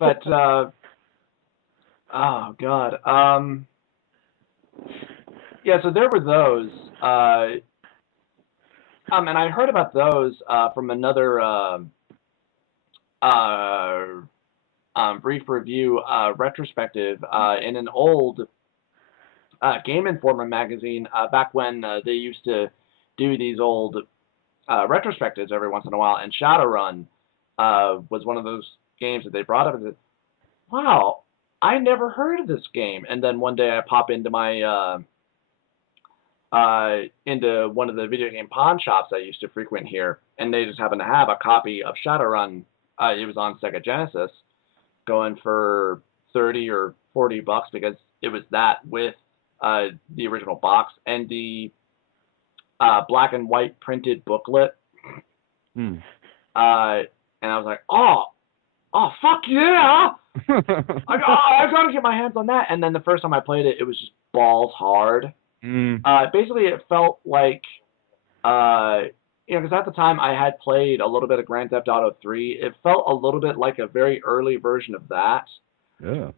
But oh god, yeah. So there were those, and I heard about those from another brief review retrospective in an old Game Informer magazine back when they used to do these old retrospectives every once in a while, and Shadowrun was one of those games that they brought up and said, wow, I never heard of this game. And then one day I pop into my into one of the video game pawn shops I used to frequent here, and they just happened to have a copy of Shadowrun. It was on Sega Genesis, going for $30 or $40 because it was that with the original box and the black and white printed booklet. And I was like, oh, fuck yeah! I gotta get my hands on that. And then the first time I played it, it was just balls hard. Basically, it felt like, because at the time I had played a little bit of Grand Theft Auto 3. It felt a little bit like a very early version of that. Yeah.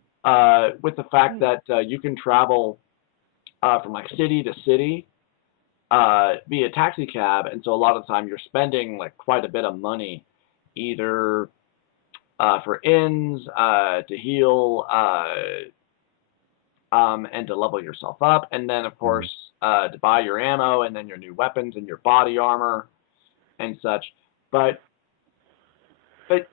With the fact that you can travel from like city to city via taxi cab, and so a lot of the time you're spending like quite a bit of money, either for inns, to heal, and to level yourself up, and then of course to buy your ammo, and then your new weapons and your body armor and such. But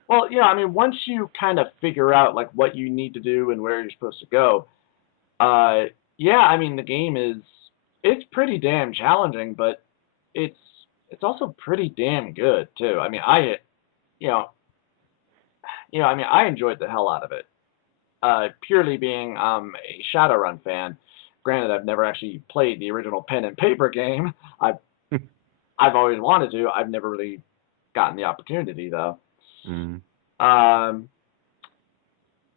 well, I mean, once you kind of figure out like what you need to do and where you're supposed to go, yeah, I mean, the game it's pretty damn challenging, but it's also pretty damn good too. I mean, I enjoyed the hell out of it. Purely being a Shadowrun fan. Granted, I've never actually played the original pen and paper game. I've always wanted to. I've never really gotten the opportunity though.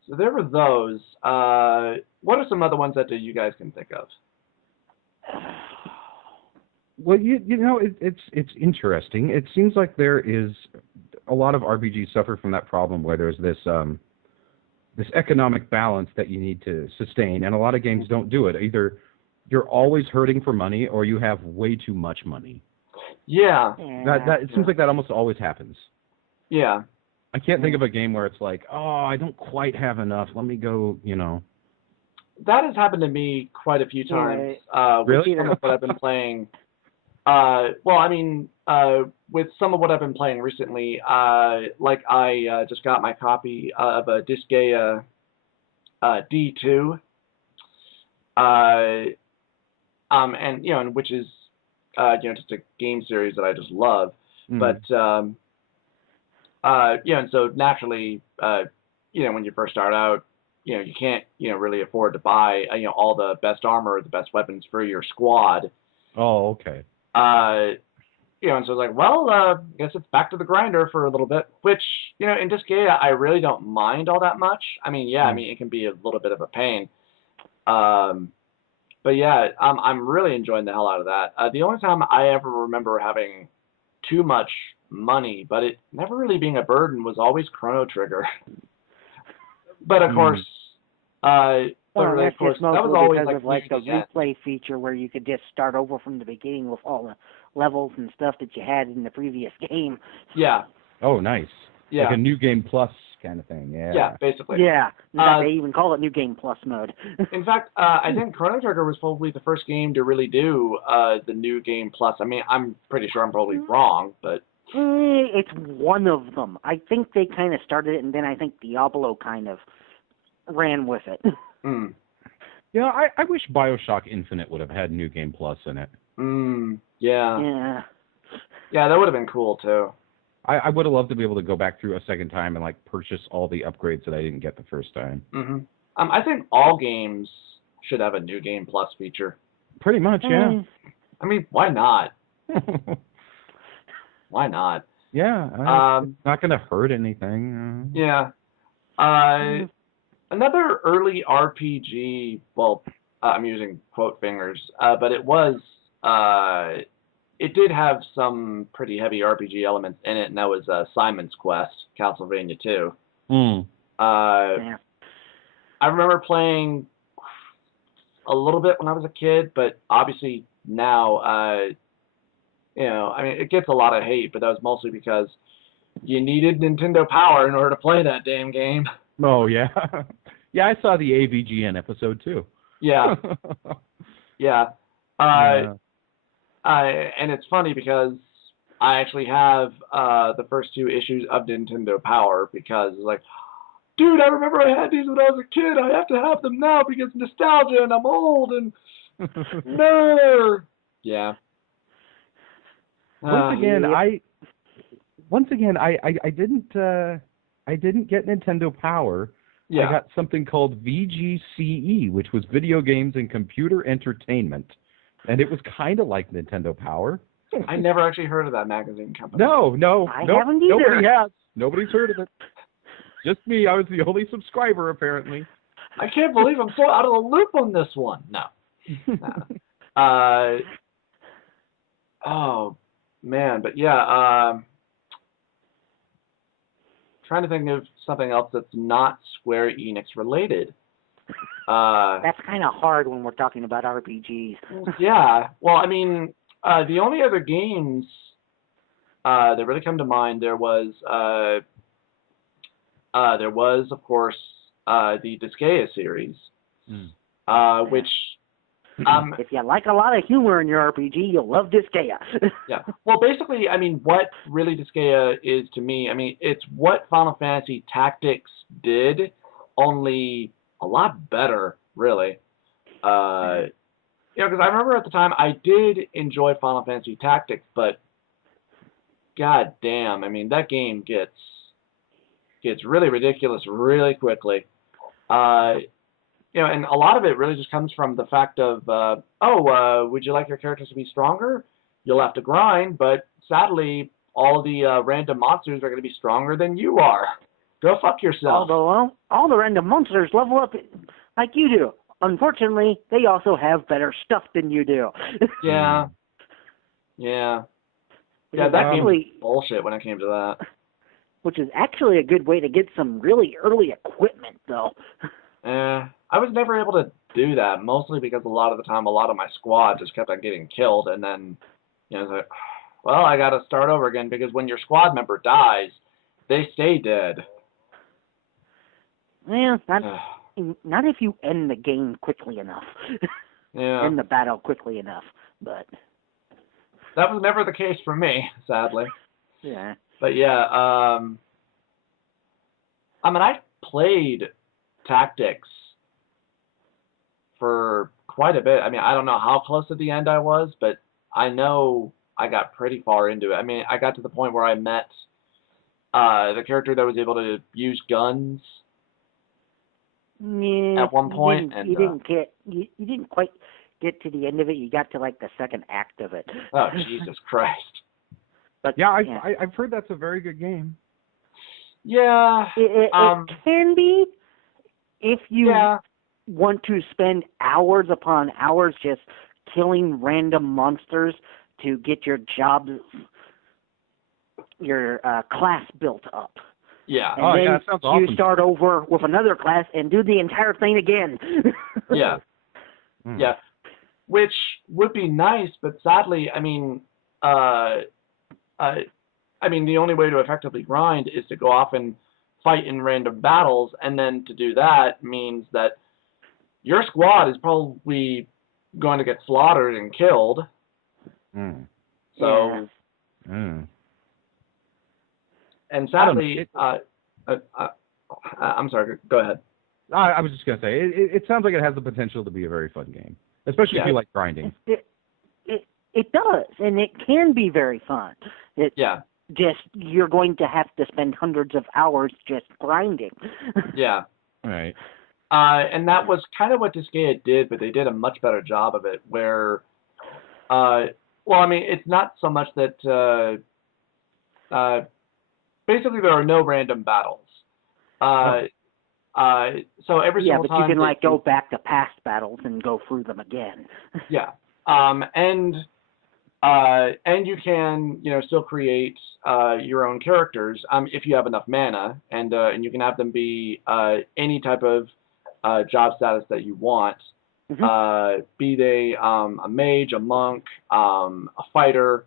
So there were those. What are some other ones that you guys can think of? Well, it's interesting. It seems like there is a lot of RPGs suffer from that problem where there's this economic balance that you need to sustain, and a lot of games don't do it. Either you're always hurting for money, or you have way too much money. Yeah. It seems like that almost always happens. Yeah. I can't think of a game where it's like, oh, I don't quite have enough. Let me go, That has happened to me quite a few times. Really? With some of what I've been playing. Well, I mean, with some of what I've been playing recently, like I just got my copy of a Disgaea D2, and which is just a game series that I just love. But and so naturally, when you first start out, you can't really afford to buy all the best armor or the best weapons for your squad. Oh, okay. And so it's like, well, I guess it's back to the grinder for a little bit, which, in Disgaea, I really don't mind all that much. I mean, yeah, I mean, it can be a little bit of a pain. But yeah, I'm really enjoying the hell out of that. The only time I ever remember having too much money, but it never really being a burden, was always Chrono Trigger. But of course, that was always because of like the replay feature where you could just start over from the beginning with all the levels and stuff that you had in the previous game. Yeah. Oh, nice. Yeah. Like a New Game Plus kind of thing. Yeah. Yeah, basically. Yeah. In fact, they even call it New Game Plus mode. In fact, I think Chrono Trigger was probably the first game to really do the New Game Plus. I mean, I'm pretty sure I'm probably wrong, but it's one of them. I think they kind of started it, and then I think Diablo kind of ran with it. Yeah, I wish BioShock Infinite would have had New Game Plus in it. Yeah. Yeah, that would have been cool, too. I would have loved to be able to go back through a second time and, like, purchase all the upgrades that I didn't get the first time. I think all games should have a New Game Plus feature. Pretty much, yeah. I mean, why not? Why not? Yeah, it's not going to hurt anything. Yeah. Another early RPG, well, I'm using quote fingers, but it did have some pretty heavy RPG elements in it, and that was Simon's Quest, Castlevania 2. Yeah. I remember playing a little bit when I was a kid, but obviously now, I mean, it gets a lot of hate, but that was mostly because you needed Nintendo Power in order to play that damn game. Oh, yeah. Yeah, I saw the AVGN episode, too. Yeah. Yeah. Yeah. And it's funny because I actually have the first 2 issues of Nintendo Power because it's like, dude, I remember I had these when I was a kid. I have to have them now because nostalgia and I'm old and no. Yeah. Once again, yeah. I didn't get Nintendo Power. Yeah. I got something called VGCE, which was Video Games and Computer Entertainment, and it was kind of like Nintendo Power. I never actually heard of that magazine company. No, I haven't either. Nobody has. Nobody's heard of it. Just me. I was the only subscriber, apparently. I can't believe I'm so out of the loop on this one. No. Oh, man. But yeah, trying to think of something else that's not Square Enix related. That's kind of hard when we're talking about RPGs. Yeah. Well, I mean, the only other games that really come to mind, there was, of course, the Disgaea series, which... if you like a lot of humor in your RPG, you'll love Disgaea. Yeah. Well, basically, I mean, what really Disgaea is to me, I mean, it's what Final Fantasy Tactics did, only a lot better, really. Because I remember at the time I did enjoy Final Fantasy Tactics, but god damn, I mean, that game gets really ridiculous really quickly. And a lot of it really just comes from the fact of, would you like your characters to be stronger? You'll have to grind, but sadly, all the random monsters are going to be stronger than you are. Go fuck yourself. Although all the random monsters level up like you do. Unfortunately, they also have better stuff than you do. Yeah. Yeah. Yeah, that game was bullshit when it came to that. Which is actually a good way to get some really early equipment, though. I was never able to do that, mostly because a lot of the time, a lot of my squad just kept on getting killed, and then, it's like, well, I gotta start over again, because when your squad member dies, they stay dead. Well, not if you end the game quickly enough. Yeah. End the battle quickly enough, but... That was never the case for me, sadly. Yeah. But yeah, I mean, I played Tactics for quite a bit. I mean, I don't know how close to the end I was, but I know I got pretty far into it. I mean, I got to the point where I met the character that was able to use guns Yeah, at one point. You didn't quite get to the end of it. You got to like the second act of it. Oh, Jesus Christ. But yeah, I've heard that's a very good game. Yeah. It can be if you want to spend hours upon hours just killing random monsters to get your class built up. Yeah. And then that sounds awesome. you start over with another class and do the entire thing again. Yeah. Yeah. Which would be nice, but sadly, I mean, the only way to effectively grind is to go off and fight in random battles, and then to do that means that your squad is probably going to get slaughtered and killed. So, and sadly, I'm sorry, go ahead. I was just going to say, it sounds like it has the potential to be a very fun game, especially if you like grinding. It does, and it can be very fun. Just you're going to have to spend hundreds of hours just grinding. Yeah. Right. And that was kind of what Disgaea did, but they did a much better job of it, where, it's not so much that, basically there are no random battles. So every single time... Yeah, but you can, go back to past battles and go through them again. Yeah. And And you can, still create your own characters if you have enough mana, and you can have them be any type of job status that you want. Be they a mage, a monk, a fighter.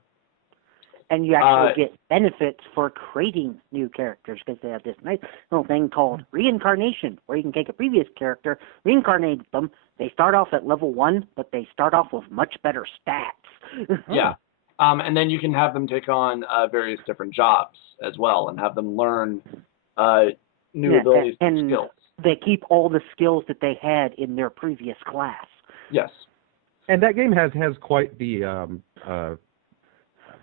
And you actually get benefits for creating new characters because they have this nice little thing called reincarnation, where you can take a previous character, reincarnate them. They start off at level 1, but they start off with much better stats. Yeah. And then you can have them take on various different jobs as well and have them learn new abilities and skills. They keep all the skills that they had in their previous class. Yes. And that game has quite the,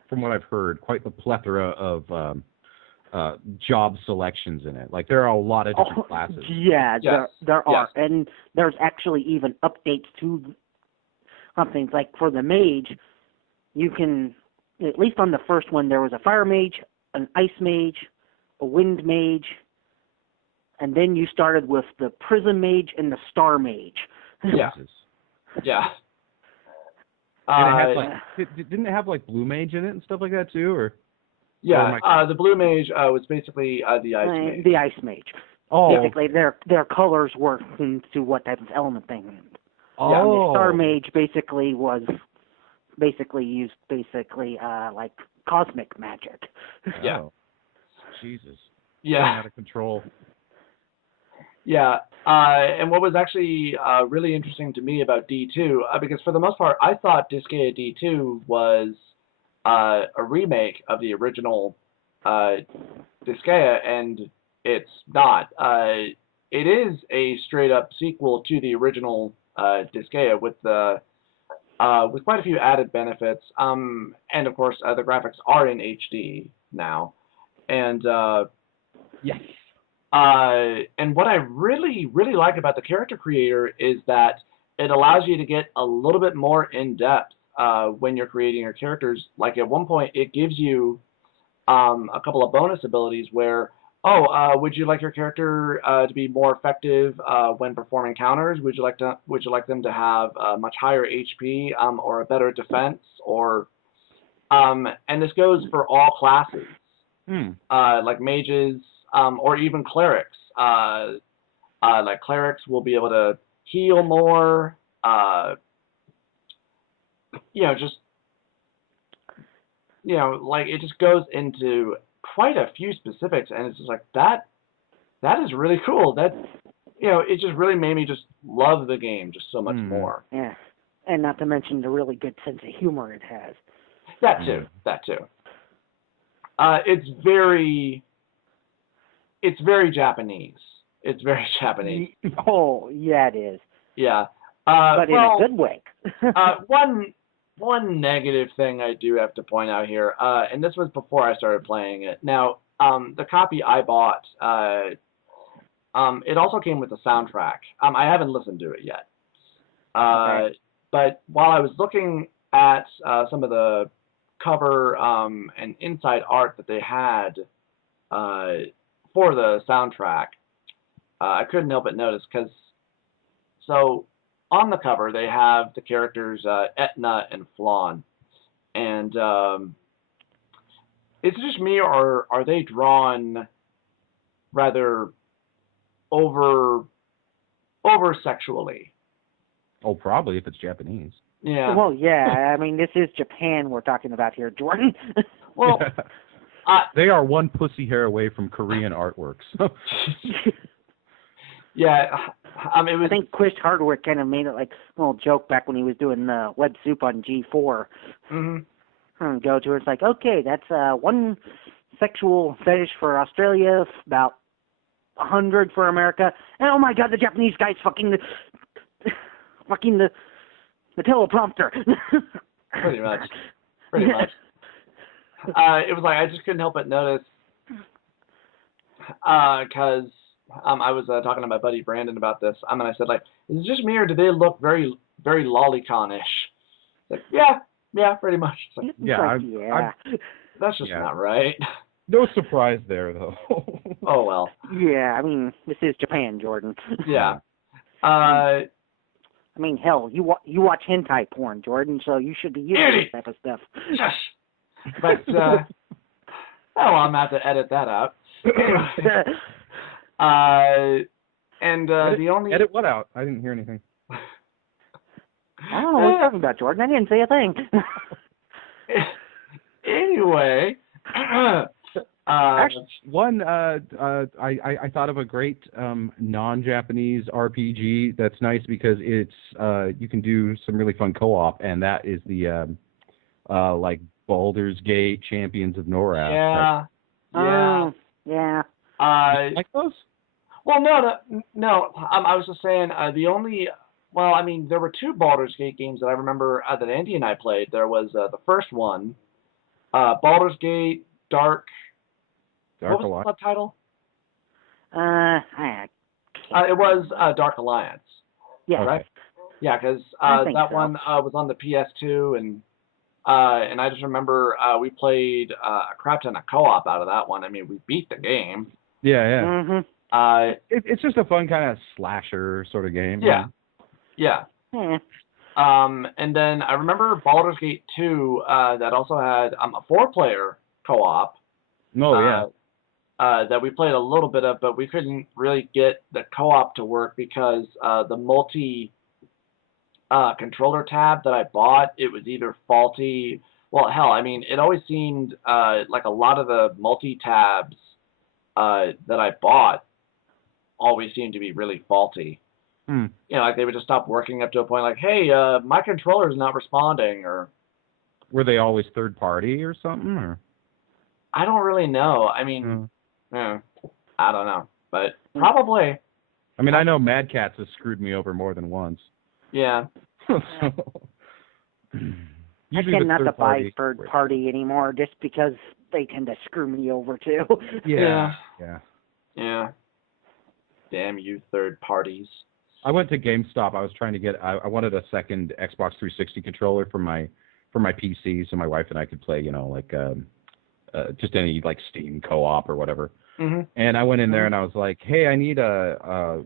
from what I've heard, quite the plethora of job selections in it. Like, there are a lot of different classes. Yeah, there are. And there's actually even updates to some things. Like, for the mage, you can, at least on the first one, there was a fire mage, an ice mage, a wind mage, and then you started with the prism mage and the star mage. Yeah. Yeah. And it had, didn't it have like blue mage in it and stuff like that too, or? Yeah, the blue mage was basically the ice mage. The ice mage. Oh. Basically, their colors were into what type of element thing. Oh. Yeah, and the star mage basically used like cosmic magic. Yeah. Oh. Jesus. Yeah. Out of control. Yeah, and what was actually really interesting to me about D2, because for the most part, I thought Disgaea D2 was a remake of the original Disgaea, and it's not. It is a straight-up sequel to the original Disgaea with quite a few added benefits, and of course, the graphics are in HD now, and yes. And what I really, really like about the character creator is that it allows you to get a little bit more in depth when you're creating your characters. Like at one point, it gives you a couple of bonus abilities where, would you like your character to be more effective when performing counters? Would you like them to have much higher HP or a better defense? Or and this goes for all classes, like mages. Or even clerics. Like clerics will be able to heal more. Like it just goes into quite a few specifics, and it's just like that is really cool. That it just really made me just love the game just so much more. Yeah, and not to mention the really good sense of humor it has. That too. It's very Japanese. It's very Japanese. Oh, yeah, it is. Yeah. But in a good way. One negative thing I do have to point out here, and this was before I started playing it. Now, the copy I bought, it also came with a soundtrack. I haven't listened to it yet. Okay. But while I was looking at some of the cover and inside art that they had for the soundtrack, I couldn't help but notice so on the cover they have the characters Etna and Flan, and is it just me or are they drawn rather over sexually? Oh, probably if it's Japanese. Yeah. Well, yeah. I mean, this is Japan we're talking about here, Jordan. Well. They are one pussy hair away from Korean artworks. Yeah, I think Chris Hardwick kind of made it like a little joke back when he was doing Web Soup on G4. Mm-hmm. Go to it. It's like, okay, that's one sexual fetish for Australia, about 100 for America, and oh my God, the Japanese guy's fucking the teleprompter. Pretty much. It was like I just couldn't help but notice because I was talking to my buddy Brandon about this, and I said, like, is it just me or do they look very, very lolicon-ish? Like, yeah, pretty much. Like, that's just not right. No surprise there, though. Oh, well. Yeah, I mean, this is Japan, Jordan. Yeah. I mean, hell, you watch hentai porn, Jordan, so you should be used to this type of stuff. Yes. But, oh, I'm going to have to edit that out. And the only... Edit what out? I didn't hear anything. I don't know what you're talking about, Jordan. I didn't say a thing. Anyway... Actually, I thought of a great non-Japanese RPG that's nice because it's you can do some really fun co-op, and that is the like Baldur's Gate Champions of Norath. Yeah. Yeah. Like those? Well, no. I was just saying the only. Well, I mean, there were 2 Baldur's Gate games that I remember that Andy and I played. There was the first one, Baldur's Gate Dark. What was the subtitle? It was Dark Alliance. Yeah. Right? Yeah, because that one was on the PS2, and I just remember we played a crap ton of co-op out of that one. I mean, we beat the game. Yeah. Mm-hmm. It's just a fun kind of slasher sort of game. Yeah. And then I remember Baldur's Gate 2 that also had a 4-player co-op. Oh, yeah. That we played a little bit of, but we couldn't really get the co-op to work because the multi-controller tab that I bought, it was either faulty. Well, hell, I mean, it always seemed like a lot of the multi-tabs that I bought always seemed to be really faulty. You know, like they would just stop working up to a point like, hey, my controller is not responding, or... Were they always third-party or something, or...? I don't really know. I mean... I don't know, but probably. I mean, I know Mad Catz has screwed me over more than once. Yeah. I tend not to buy third party anymore just because they tend to screw me over too. Yeah. Damn you, third parties. I went to GameStop. I was trying to get. I wanted a second Xbox 360 controller for my PC, so my wife and I could play. You know, like just any like Steam co-op or whatever. Mm-hmm. And I went in there and I was like, hey, I need a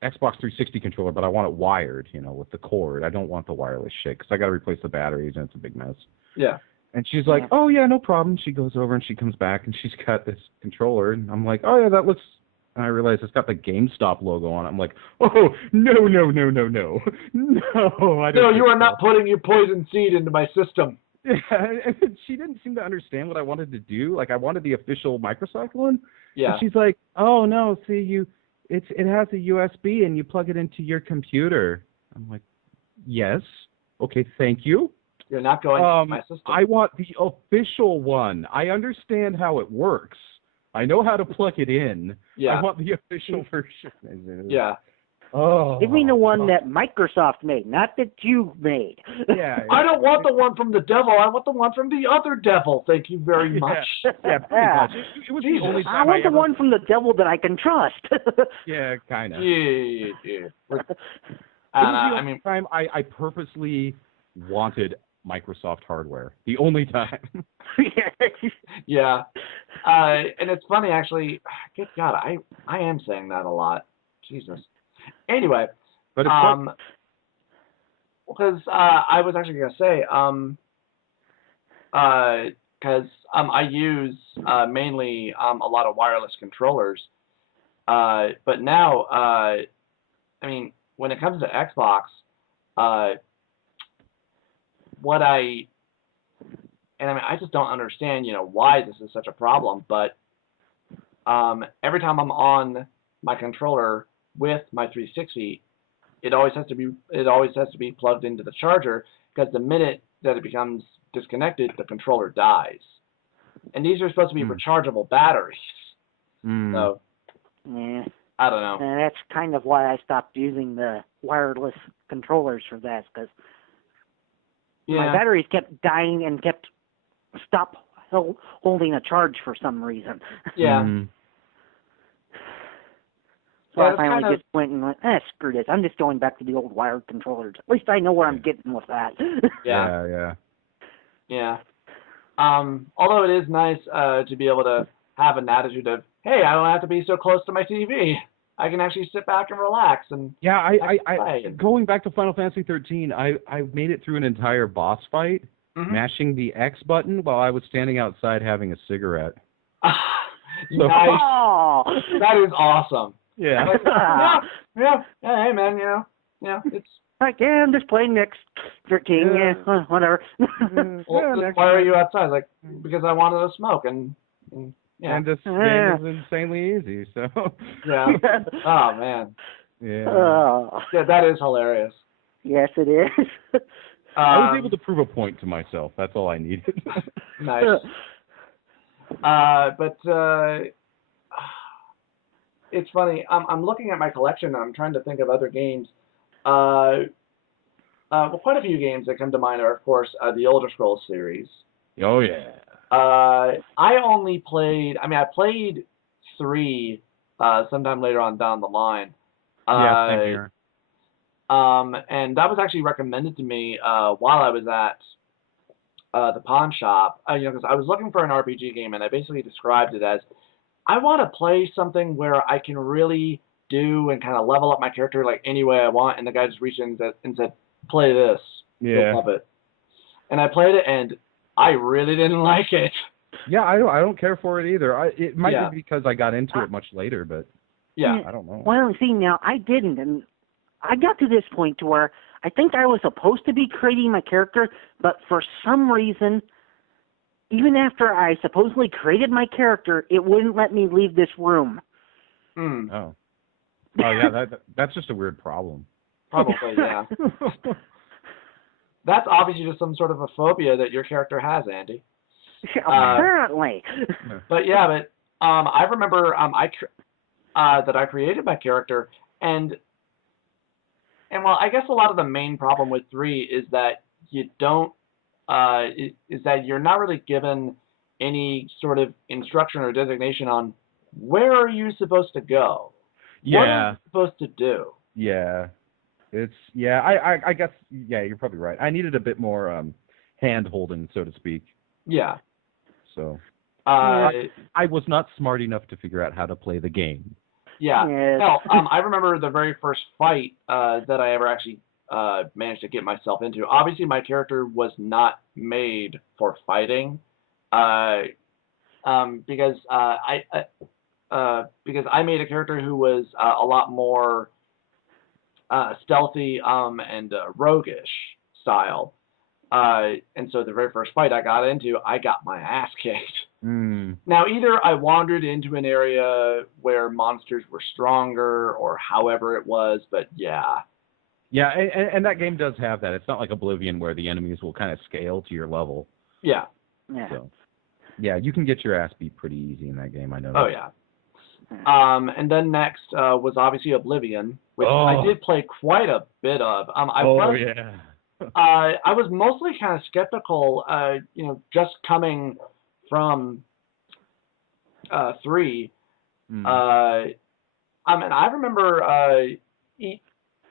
Xbox 360 controller, but I want it wired, you know, with the cord. I don't want the wireless shit because I got to replace the batteries and it's a big mess. Yeah. And she's like, oh, yeah, no problem. She goes over and she comes back and she's got this controller. And I'm like, oh, yeah, that looks... And I realize it's got the GameStop logo on it. I'm like, oh, no. No, I don't. No, you are not putting your poison seed into my system. Yeah, and she didn't seem to understand what I wanted to do. Like, I wanted the official Microsoft one. Yeah. And she's like, oh, no, see, it has a USB and you plug it into your computer. I'm like, yes. Okay, thank you. You're not going to my system. I want the official one. I understand how it works. I know how to plug it in. Yeah. I want the official version. Yeah. Oh. Give me the one that Microsoft made, not that you made. Yeah. I don't want the one from the devil. I want the one from the other devil. Thank you very much. Yeah, pretty much. It was the only time I want the one from the devil that I can trust. Yeah, kind of. Yeah. It was the only time I purposely wanted Microsoft hardware. The only time. Yeah. And it's funny, actually. Good God, I am saying that a lot. Jesus. Anyway. But it's because I was actually going to say, because I use mainly a lot of wireless controllers. But now, I mean, when it comes to Xbox, I just don't understand, why this is such a problem, but every time I'm on my controller with my 360, it always has to be plugged into the charger, because the minute that it becomes disconnected, the controller dies. And these are supposed to be rechargeable batteries. So, yeah. I don't know. And that's kind of why I stopped using the wireless controllers for that, because my batteries kept dying and kept holding a charge for some reason. Yeah. So I finally just went and went, screw this. I'm just going back to the old wired controllers. At least I know where I'm getting with that. Yeah. Although it is nice to be able to have an attitude of, hey, I don't have to be so close to my TV. I can actually sit back and relax and Yeah, play. Going back to Final Fantasy 13, I made it through an entire boss fight, mashing the X button while I was standing outside having a cigarette. Nice. Oh. That is awesome. Yeah. Yeah. Hey, man, it's. Yeah, I'm just playing next 13. Yeah, whatever. Well, why are you outside? Like, because I wanted to smoke and yeah. And this game is insanely easy, so. Yeah. Oh man. Yeah. Yeah, that is hilarious. Yes, it is. I was able to prove a point to myself. That's all I needed. Nice. But it's funny. I'm looking at my collection. And I'm trying to think of other games. Well, quite a few games that come to mind are, of course, the Elder Scrolls series. Oh yeah. I only played. I mean, I played 3 sometime later on down the line. Yeah, same here. And that was actually recommended to me while I was at the pawn shop. Because I was looking for an RPG game, and I basically described it as, I want to play something where I can really do and kind of level up my character like any way I want. And the guy just reached in and said, "Play this. Yeah. You'll love it." And I played it, and I really didn't like it. Yeah, I don't care for it either. It might be because I got into it much later, but yeah, I don't know. Well, see, now I didn't, and I got to this point to where I think I was supposed to be creating my character, but for some reason, even after I supposedly created my character, it wouldn't let me leave this room. Oh. Oh yeah, that's just a weird problem. Probably, yeah. That's obviously just some sort of a phobia that your character has, Andy. Apparently. But I remember that I created my character, and well, I guess a lot of the main problem with 3 is that you don't is that you're not really given any sort of instruction or designation on where are you supposed to go. Yeah. What are you supposed to do? Yeah. I guess you're probably right. I needed a bit more hand holding, so to speak. Yeah. So I was not smart enough to figure out how to play the game. Yeah. Yes. Hell, I remember the very first fight that I ever actually managed to get myself into. Obviously, my character was not made for fighting, because I made a character who was a lot more stealthy and roguish style. And so the very first fight I got into, I got my ass kicked. Now, either I wandered into an area where monsters were stronger or however it was, but yeah. Yeah, and that game does have that. It's not like Oblivion where the enemies will kind of scale to your level. Yeah. Yeah. So, yeah, you can get your ass beat pretty easy in that game, I know. Oh, yeah. And then next was obviously Oblivion, which I did play quite a bit of. I was mostly kind of skeptical, just coming from 3. And I remember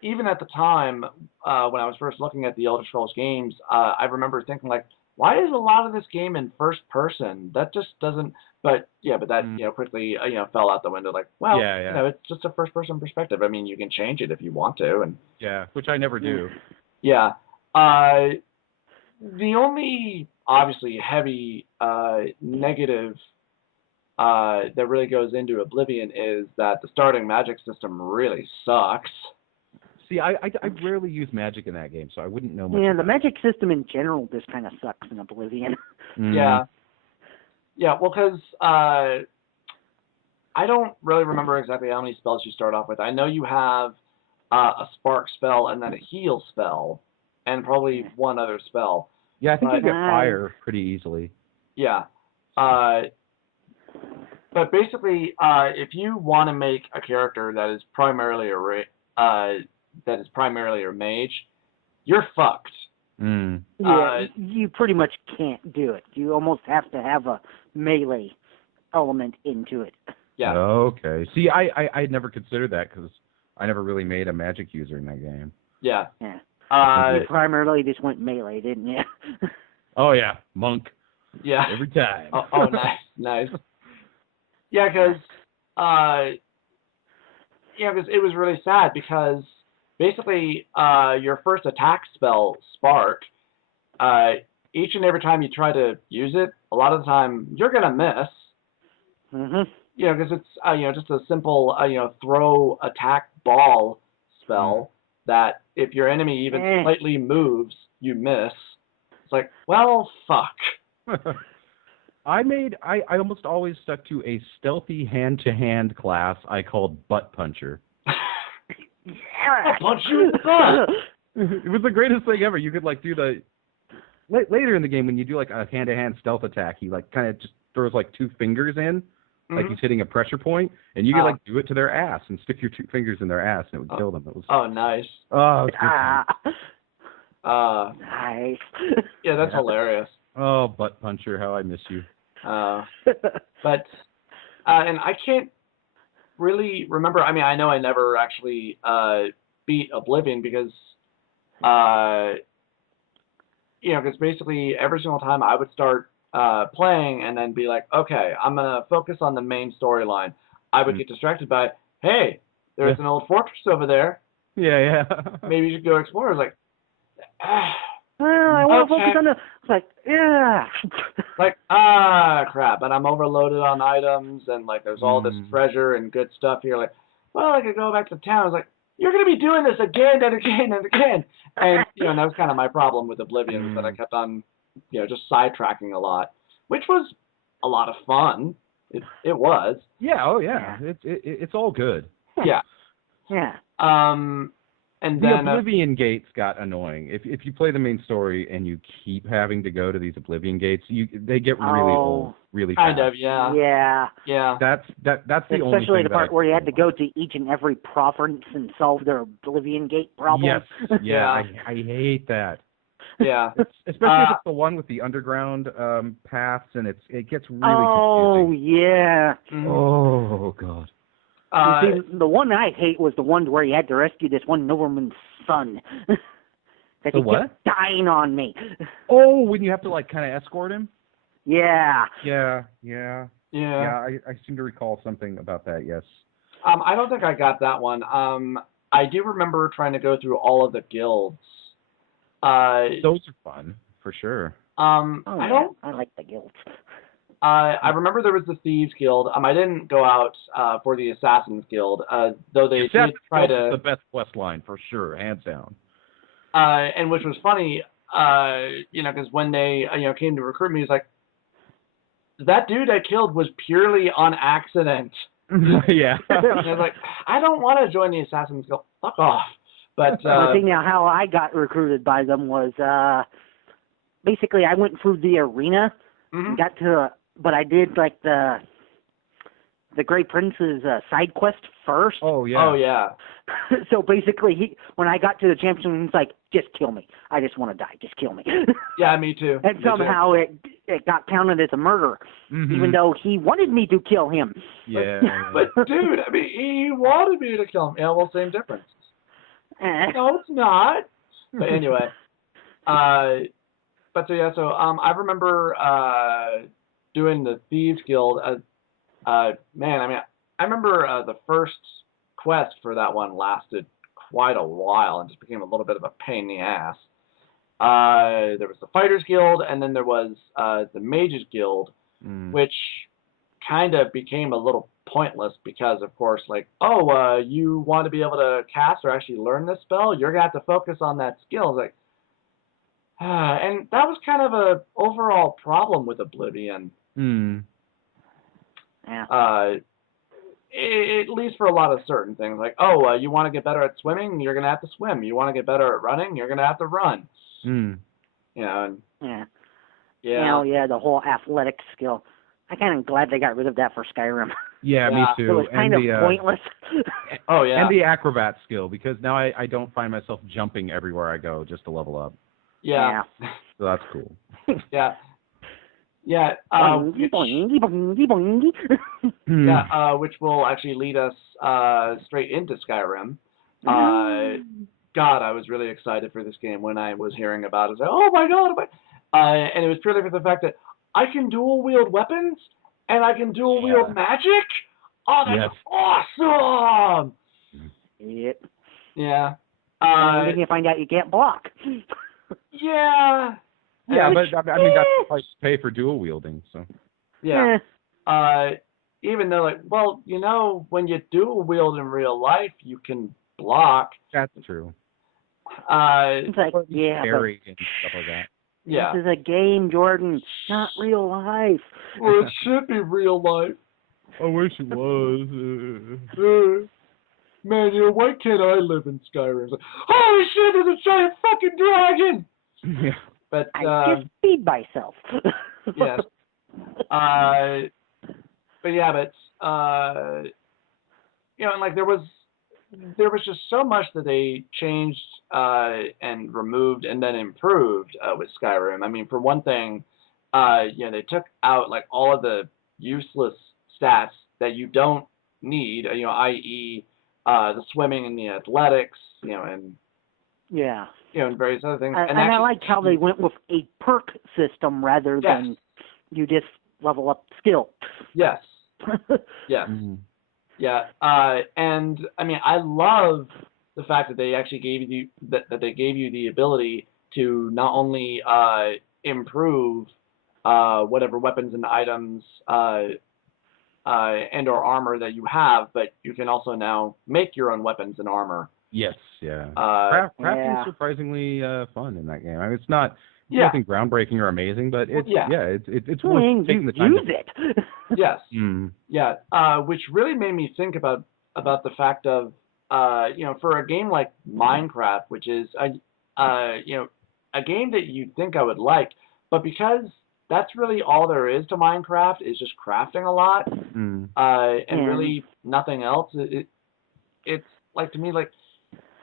even at the time when I was first looking at the Elder Scrolls games, I remember thinking like, why is a lot of this game in first person? That just doesn't. But that quickly fell out the window. Like, well, it's just a first person perspective. I mean, you can change it if you want to, and which I never do. Yeah. The only obviously heavy negative that really goes into Oblivion is that the starting magic system really sucks. See, I rarely use magic in that game, so I wouldn't know much. Yeah, the magic system in general just kind of sucks in Oblivion. Yeah. Yeah, well, because I don't really remember exactly how many spells you start off with. I know you have a spark spell and then a heal spell, and probably one other spell. Yeah, I think you get fire pretty easily. Yeah. But basically, if you want to make a character that is primarily a mage, you're fucked. You pretty much can't do it. You almost have to have a melee element into it. Yeah. Okay. See, I never considered that because I never really made a magic user in that game. Yeah. Yeah. You primarily just went melee, didn't you? Oh yeah, monk. Yeah. Every time. Nice. Yeah, because because it was really sad because basically your first attack spell, Spark, each and every time you try to use it, a lot of the time you're gonna miss. Mhm. Because it's just a simple throw attack ball spell that if your enemy even slightly moves, you miss. It's like, well, fuck. I almost always stuck to a stealthy hand-to-hand class I called Butt Puncher. Yeah. Punch you in the butt. It was the greatest thing ever. You could like do the later in the game when you do like a hand-to-hand stealth attack, he like kind of just throws like two fingers in, like he's hitting a pressure point, and you could like do it to their ass and stick your two fingers in their ass, and it would kill them. It was nice. Oh, it's good time. Nice. Yeah, that's hilarious. Oh, Butt Puncher, how I miss you. But and I can't really remember. I mean, I know I never actually beat Oblivion because because basically every single time I would start playing and then be like, okay, I'm gonna focus on the main storyline, I would get distracted by, hey, there's an old fortress over there. Yeah. Maybe you should go explore. It's like, I want to focus on the. It's like, yeah. Like, crap, and I'm overloaded on items, and like there's all this treasure and good stuff here. Like, well, I could go back to town. I was like, you're gonna be doing this again and again and again, and that was kind of my problem with Oblivion, that I kept on, just sidetracking a lot, which was a lot of fun. It was. Yeah. Oh yeah. It's all good. Yeah. Yeah. And the then Oblivion gates got annoying. If you play the main story and you keep having to go to these Oblivion gates, they get really old, really fast. Kind of, yeah. Yeah. That's the only thing. Especially the part where you had to go to each and every province and solve their Oblivion gate problem. Yes. Yeah. I hate that. Yeah. Especially if it's the one with the underground paths, and it gets really confusing. Oh yeah. Oh god. See, the one I hate was the one where you had to rescue this one nobleman's son. That he kept dying on me. Oh, when you have to like kind of escort him? Yeah. Yeah. I seem to recall something about that. Yes. I don't think I got that one. I do remember trying to go through all of the guilds. Those are fun for sure. I like the guilds. I remember there was the Thieves Guild. I didn't go out for the Assassins Guild, though they did try to. The best quest line for sure, hands down. And which was funny, because when they came to recruit me, he's like, that dude I killed was purely on accident. Yeah. And I was like, I don't want to join the Assassins Guild. Fuck off. But the thing now, how I got recruited by them was basically I went through the arena, and got to. But I did like the Grey Prince's side quest first. Oh yeah. Oh yeah. So basically, when I got to the champion, he's like, "Just kill me. I just want to die. Just kill me." Yeah, me too. And somehow it got counted as a murder, even though he wanted me to kill him. Yeah. But dude, he wanted me to kill him. Yeah, well, same difference. No, it's not. But anyway, I remember doing the Thieves Guild. I remember the first quest for that one lasted quite a while and just became a little bit of a pain in the ass. There was the Fighters Guild, and then there was the Mages Guild, which kind of became a little pointless because, of course, you want to be able to cast or actually learn this spell, you're going to have to focus on that skill. It's and that was kind of a overall problem with Oblivion. Yeah. At least for a lot of certain things, you want to get better at swimming, you're going to have to swim. You want to get better at running, you're going to have to run. Yeah, the whole athletic skill. I'm kind of glad they got rid of that for Skyrim. Yeah, me too. It was kind of pointless. Oh, yeah. And the acrobat skill, because now I don't find myself jumping everywhere I go just to level up. Yeah. So that's cool. Yeah. Yeah. Which will actually lead us straight into Skyrim. God, I was really excited for this game when I was hearing about it. I was like, oh my God. And it was purely for the fact that I can dual wield weapons and I can dual wield magic. Oh, that's awesome. Yep. Yeah. And then you find out you can't block. Yeah. Yeah, Which, but I mean that's the price to pay for dual wielding. So. Yeah. Even though, like, well, when you dual wield in real life, you can block. That's true. it's like, Carry and stuff like that. Yeah. This is a game, Jordan, not real life. Well, it should be real life. I wish it was. Man, why can't I live in Skyrim? It's like, holy shit, there's a giant fucking dragon! Yeah. But, I just feed myself. yes. But yeah, and like there was just so much that they changed and removed and then improved with Skyrim. I mean, for one thing, they took out like all of the useless stats that you don't need, i.e., the swimming and the athletics, and yeah. And various other things. And I liked how they went with a perk system rather than you just level up skill. Yes. Yes. Mm-hmm. Yeah. And I mean, I love the fact that they actually gave you that they gave you the ability to not only improve whatever weapons and items and or armor that you have, but you can also now make your own weapons and armor. Yes, yeah. Crafting is surprisingly fun in that game. I mean, it's not nothing groundbreaking or amazing, but it's it's worth taking the time to use it. Yes. Yeah. Which really made me think about the fact of for a game like Minecraft, which is a game that you'd think I would like, but because that's really all there is to Minecraft is just crafting a lot, and really nothing else. It's like, to me, like,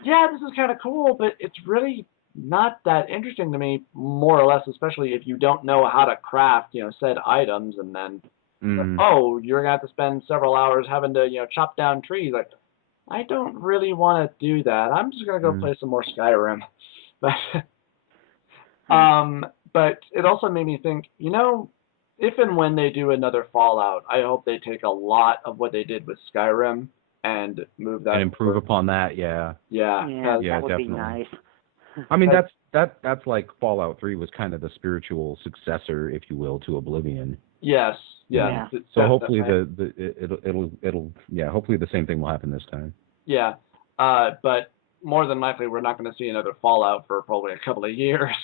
yeah, this is kind of cool, but it's really not that interesting to me, more or less, especially if you don't know how to craft, said items, and then, you're going to have to spend several hours having to, chop down trees. Like, I don't really want to do that. I'm just going to go play some more Skyrim. But it also made me think, if and when they do another Fallout, I hope they take a lot of what they did with Skyrim and move that and improve upon that. Yeah, that would definitely be nice. I mean, that's like Fallout 3 was kind of the spiritual successor, if you will, to Oblivion. Yes, yeah. So hopefully it'll hopefully the same thing will happen this time. Yeah, but more than likely we're not going to see another Fallout for probably a couple of years.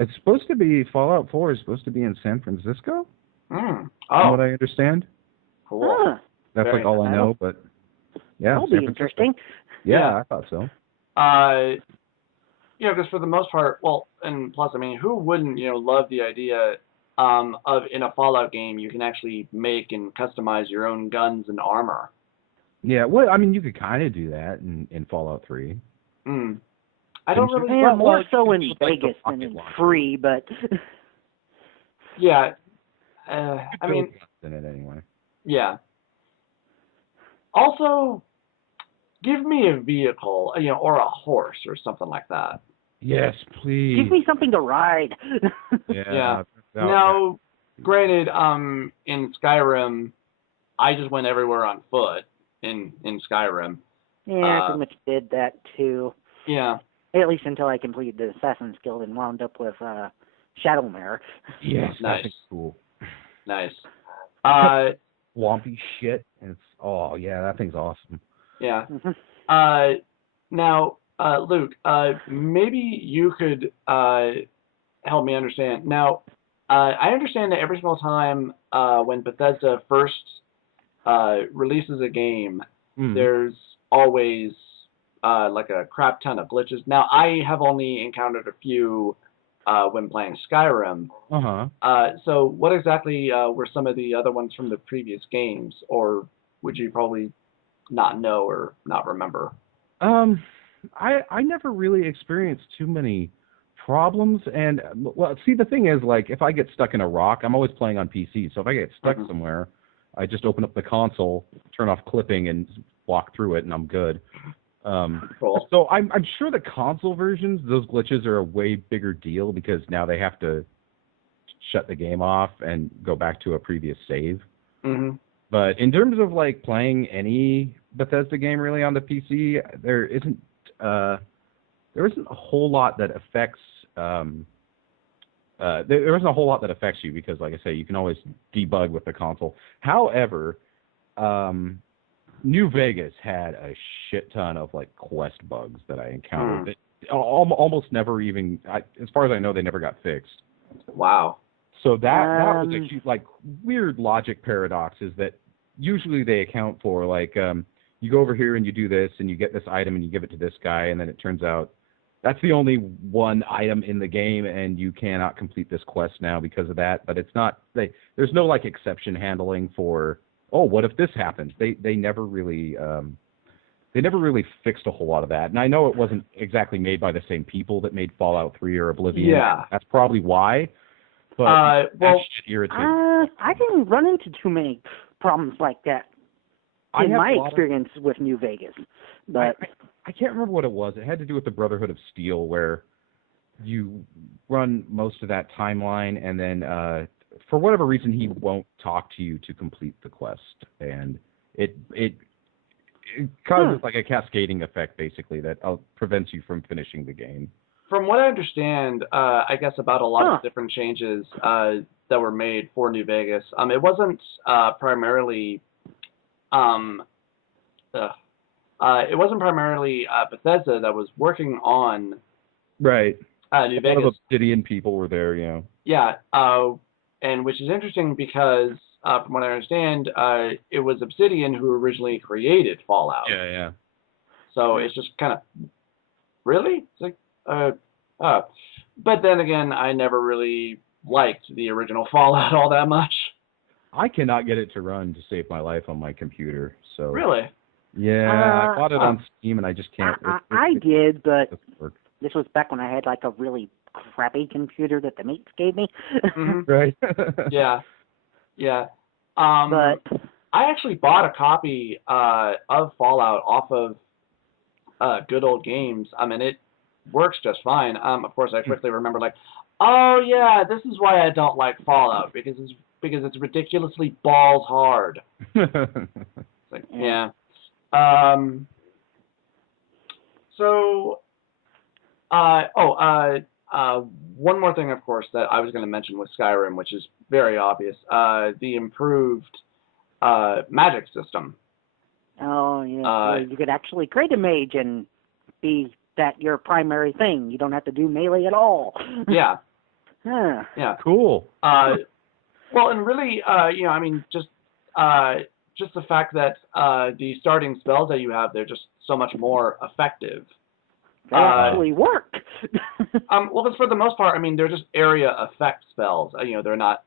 It's supposed to be Fallout 4 is supposed to be in San Francisco. From what I understand. Cool. Huh. That's Very like all I know, but yeah, that'll be interesting. Yeah, I thought so. Because for the most part, well, and plus, I mean, who wouldn't, love the idea of in a Fallout game you can actually make and customize your own guns and armor. Yeah, well, I mean, you could kind of do that in Fallout 3. I don't really. Yeah, more so in Vegas than in 3, but. Yeah, I mean. In it anyway. Yeah. Also, give me a vehicle, or a horse or something like that. Yes, please. Give me something to ride. Yeah. Now, granted, in Skyrim, I just went everywhere on foot in Skyrim. Yeah, I pretty much did that too. Yeah. At least until I completed the Assassin's Guild and wound up with Shadowmare. Yes, nice. That's cool. Nice. Swampy shit. And that thing's awesome. Yeah. Now, Luke, maybe you could help me understand. Now, I understand that every single time when Bethesda first releases a game, there's always like a crap ton of glitches. Now, I have only encountered a few when playing Skyrim. So what exactly were some of the other ones from the previous games, or would you probably not know or not remember? I never really experienced too many problems, and well, see, the thing is, like, if I get stuck in a rock, I'm always playing on PC, so if I get stuck somewhere, I just open up the console, turn off clipping, and walk through it, and I'm good. Cool. So I'm sure the console versions, those glitches are a way bigger deal because now they have to shut the game off and go back to a previous save. But in terms of like playing any Bethesda game really on the PC. There isn't a whole lot that affects there isn't a whole lot that affects you because, like I say, you can always debug with the console. However, New Vegas had a shit ton of like quest bugs that I encountered that almost never even, as far as I know, they never got fixed. Wow. So that was a huge, like, weird logic paradox is that usually they account for, like, you go over here and you do this and you get this item and you give it to this guy, and then it turns out that's the only one item in the game and you cannot complete this quest now because of that. But it's not, there's no, like, exception handling for, oh, what if this happens? They never really fixed a whole lot of that. And I know it wasn't exactly made by the same people that made Fallout 3 or Oblivion. Yeah. That's probably why. But well, shit irritating. I didn't run into too many problems like that in my experience with New Vegas. But I can't remember what it was. It had to do with the Brotherhood of Steel, where you run most of that timeline, and then for whatever reason he won't talk to you to complete the quest, and it causes like a cascading effect, basically, that prevents you from finishing the game. From what I understand, I guess about a lot of different changes that were made for New Vegas, it wasn't primarily Bethesda that was working on Right. New Vegas. A lot of Obsidian people were there, you know. Yeah, and which is interesting because from what I understand, it was Obsidian who originally created Fallout. Yeah. So it's just kind of really, it's like. But then again, I never really liked the original Fallout all that much. I cannot get it to run to save my life on my computer. So really, yeah, I bought it on Steam and I just can't. I did, but this was back when I had like a really crappy computer that the mates gave me. Mm-hmm. Right. Yeah. But I actually bought a copy of Fallout off of Good Old Games. I mean, it works just fine. Of course, I quickly remembered, like, oh yeah, this is why I don't like Fallout, because it's ridiculously balls hard. Like, yeah. One more thing, of course, that I was going to mention with Skyrim, which is very obvious, the improved magic system. Oh yeah, you could actually create a mage and be that your primary thing. You don't have to do melee at all. Yeah. Huh. Yeah. Cool. Well, and really, I mean, just the fact that the starting spells that you have, they're just so much more effective. They actually work. Well, that's for the most part. I mean, they're just area effect spells. They're not,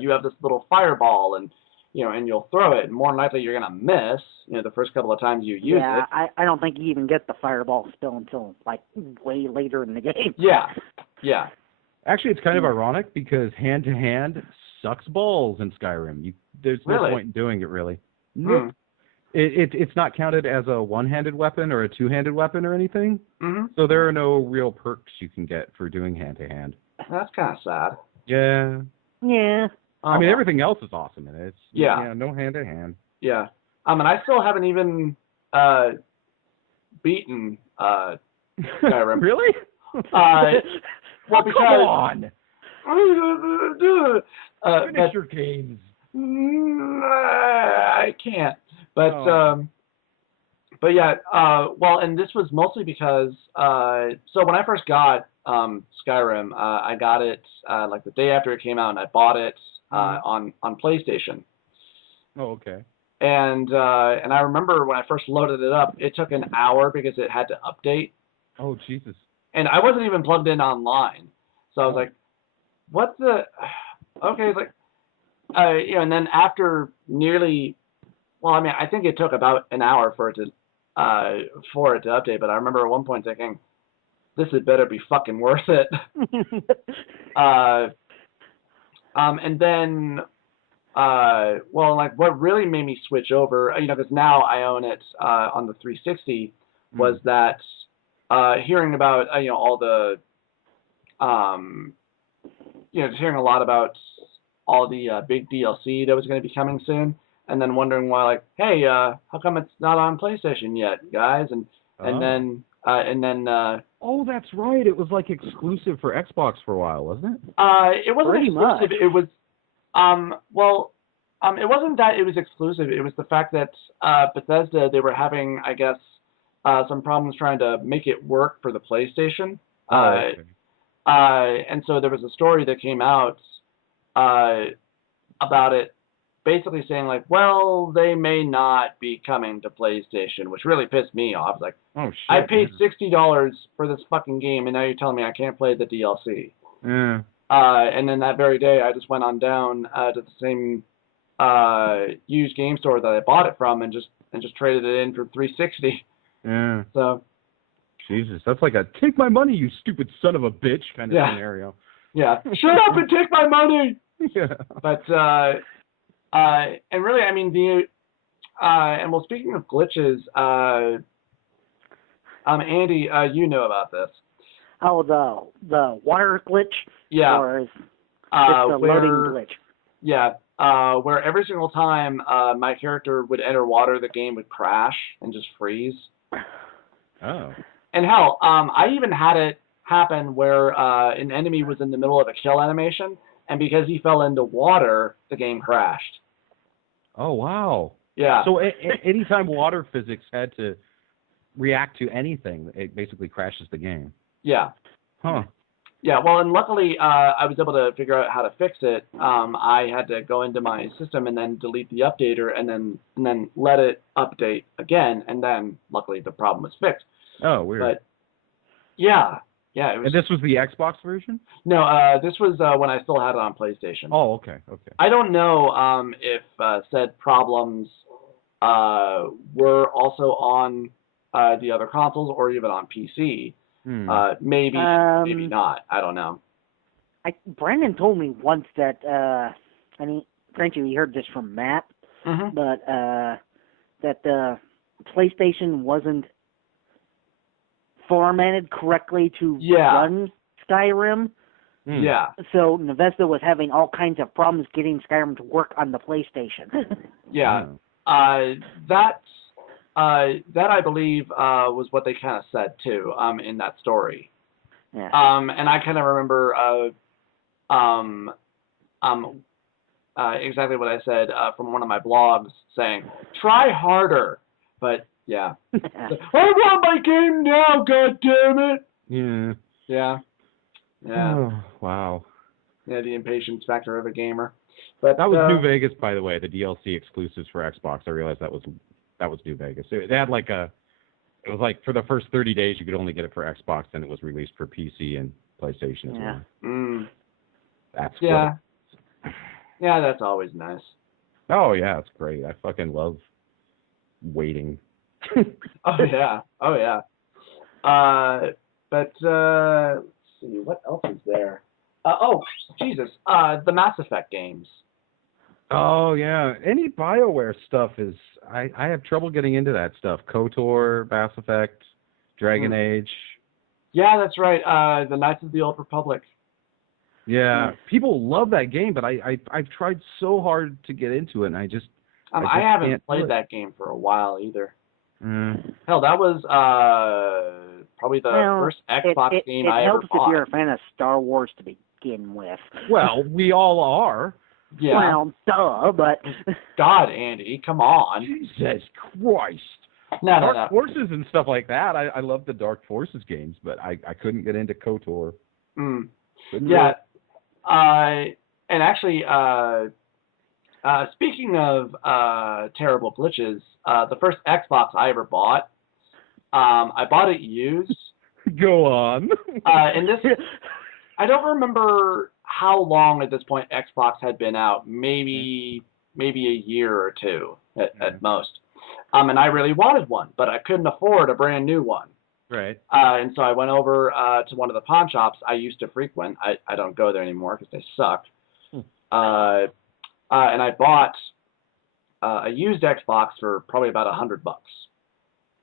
you have this little fireball and, and you'll throw it, and more than likely you're going to miss, the first couple of times you use it. Yeah, I don't think you even get the fireball spell until, like, way later in the game. Yeah. Actually, it's kind of ironic because hand-to-hand sucks balls in Skyrim. There's no point in doing it, really. Mm. It's not counted as a one-handed weapon or a two-handed weapon or anything. Mm-hmm. So there are no real perks you can get for doing hand-to-hand. That's kind of sad. Yeah. Yeah. I mean, everything else is awesome in it. It's, no hand-to-hand. Yeah. And I still haven't even beaten Skyrim. Really? Well, because... Come on! Finish your games. I can't. But yeah, well, and this was mostly because, so when I first got Skyrim, I got it like the day after it came out, and I bought it on PlayStation. Oh, okay. And I remember when I first loaded it up, it took an hour because it had to update. Oh, Jesus. And I wasn't even plugged in online. So I was like, what the... Okay, like... and then after nearly... Well, I mean, I think it took about an hour for it to update, but I remember at one point thinking, this had better be fucking worth it. And then... well, like, what really made me switch over, because now I own it on the 360, was that hearing about, all the, just hearing a lot about all the big DLC that was going to be coming soon. and then wondering why, like, hey, how come it's not on PlayStation yet, guys? And then Oh, that's right. It was like exclusive for Xbox for a while, wasn't it? it wasn't Pretty exclusive. much. It was it wasn't that it was exclusive. It was the fact that Bethesda, they were having, I guess, some problems trying to make it work for the PlayStation. Okay. And so there was a story that came out about it, basically saying like, well, they may not be coming to PlayStation, which really pissed me off. Like, Oh, shit. I paid $60 for this fucking game, and now you're telling me I can't play the DLC. Yeah. And then that very day, I just went on down to the same used game store that I bought it from, and just traded it in for $360. Yeah. So. Jesus, that's like a take my money, you stupid son of a bitch kind of scenario. Yeah. Shut up and take my money. Yeah. But and really, I mean and well, speaking of glitches, Andy, you know about this. Oh, the water glitch. Yeah. Or is the loading glitch? Yeah. Where every single time my character would enter water, the game would crash and just freeze. Oh. And hell, I even had it happen where an enemy was in the middle of a kill animation, and because he fell into water, the game crashed. Oh, wow. Yeah. So anytime water physics had to react to anything, it basically crashes the game. Yeah. Huh. Yeah, well, and luckily I was able to figure out how to fix it. I had to go into my system and then delete the updater and then let it update again, and then luckily the problem was fixed. Oh, weird. But yeah, it was. And this was the Xbox version? No, this was when I still had it on PlayStation. Oh, okay. I don't know if said problems were also on the other consoles or even on PC. Maybe not. I don't know. Brandon told me once that, frankly, we heard this from Matt, but that the PlayStation wasn't formatted correctly to run Skyrim. Yeah. So Bethesda was having all kinds of problems getting Skyrim to work on the PlayStation. Yeah. That I believe was what they kind of said too in that story. Yeah. And I kind of remember exactly what I said from one of my blogs saying, "Try harder." But yeah. I want my game now, god damn it. Yeah. Yeah. Yeah. Oh, wow. Yeah, the impatience factor of a gamer. But that was New Vegas, by the way, the DLC exclusives for Xbox. I realized that was New Vegas. They had it was like for the first 30 days you could only get it for Xbox, and it was released for PC and PlayStation as well. Mm. That's yeah. Yeah, that's always nice. Oh yeah, it's great. I fucking love waiting. Oh yeah. But let's see, what else is there? Oh Jesus, the Mass Effect games. Oh yeah, any BioWare stuff is I have trouble getting into that stuff. KOTOR, Mass Effect, Dragon Age. Yeah, that's right. The Knights of the Old Republic. Yeah, people love that game, but I've tried so hard to get into it, and I just I haven't played that game for a while either. Mm. Hell, that was probably the first Xbox game I ever bought. It helps if you're a fan of Star Wars to begin with. Well, we all are. Yeah. Well, duh, but... God, Andy, come on. Jesus Christ. No. Dark Forces and stuff like that. I love the Dark Forces games, but I couldn't get into KOTOR. Yeah. And actually, speaking of terrible glitches, the first Xbox I ever bought, I bought it used. Go on. And this, I don't remember how long at this point Xbox had been out. Maybe a year or two at most. And I really wanted one, but I couldn't afford a brand new one. Right. And so I went over to one of the pawn shops I used to frequent. I don't go there anymore because they suck. And I bought a used Xbox for probably about $100.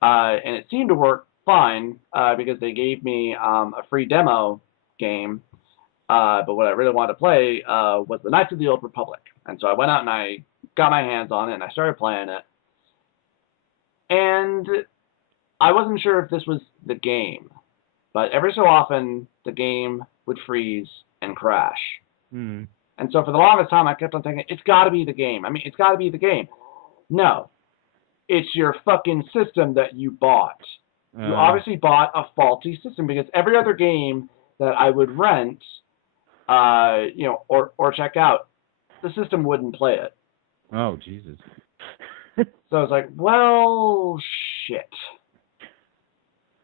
And it seemed to work fine because they gave me a free demo game. But what I really wanted to play was the Knights of the Old Republic. And so I went out and I got my hands on it and I started playing it. And I wasn't sure if this was the game, but every so often the game would freeze and crash. Mm. And so for the longest time, I kept on thinking, it's got to be the game. I mean, it's got to be the game. No. It's your fucking system that you bought. You obviously bought a faulty system, because every other game that I would rent, or check out, the system wouldn't play it. Oh, Jesus. So I was like, well, shit.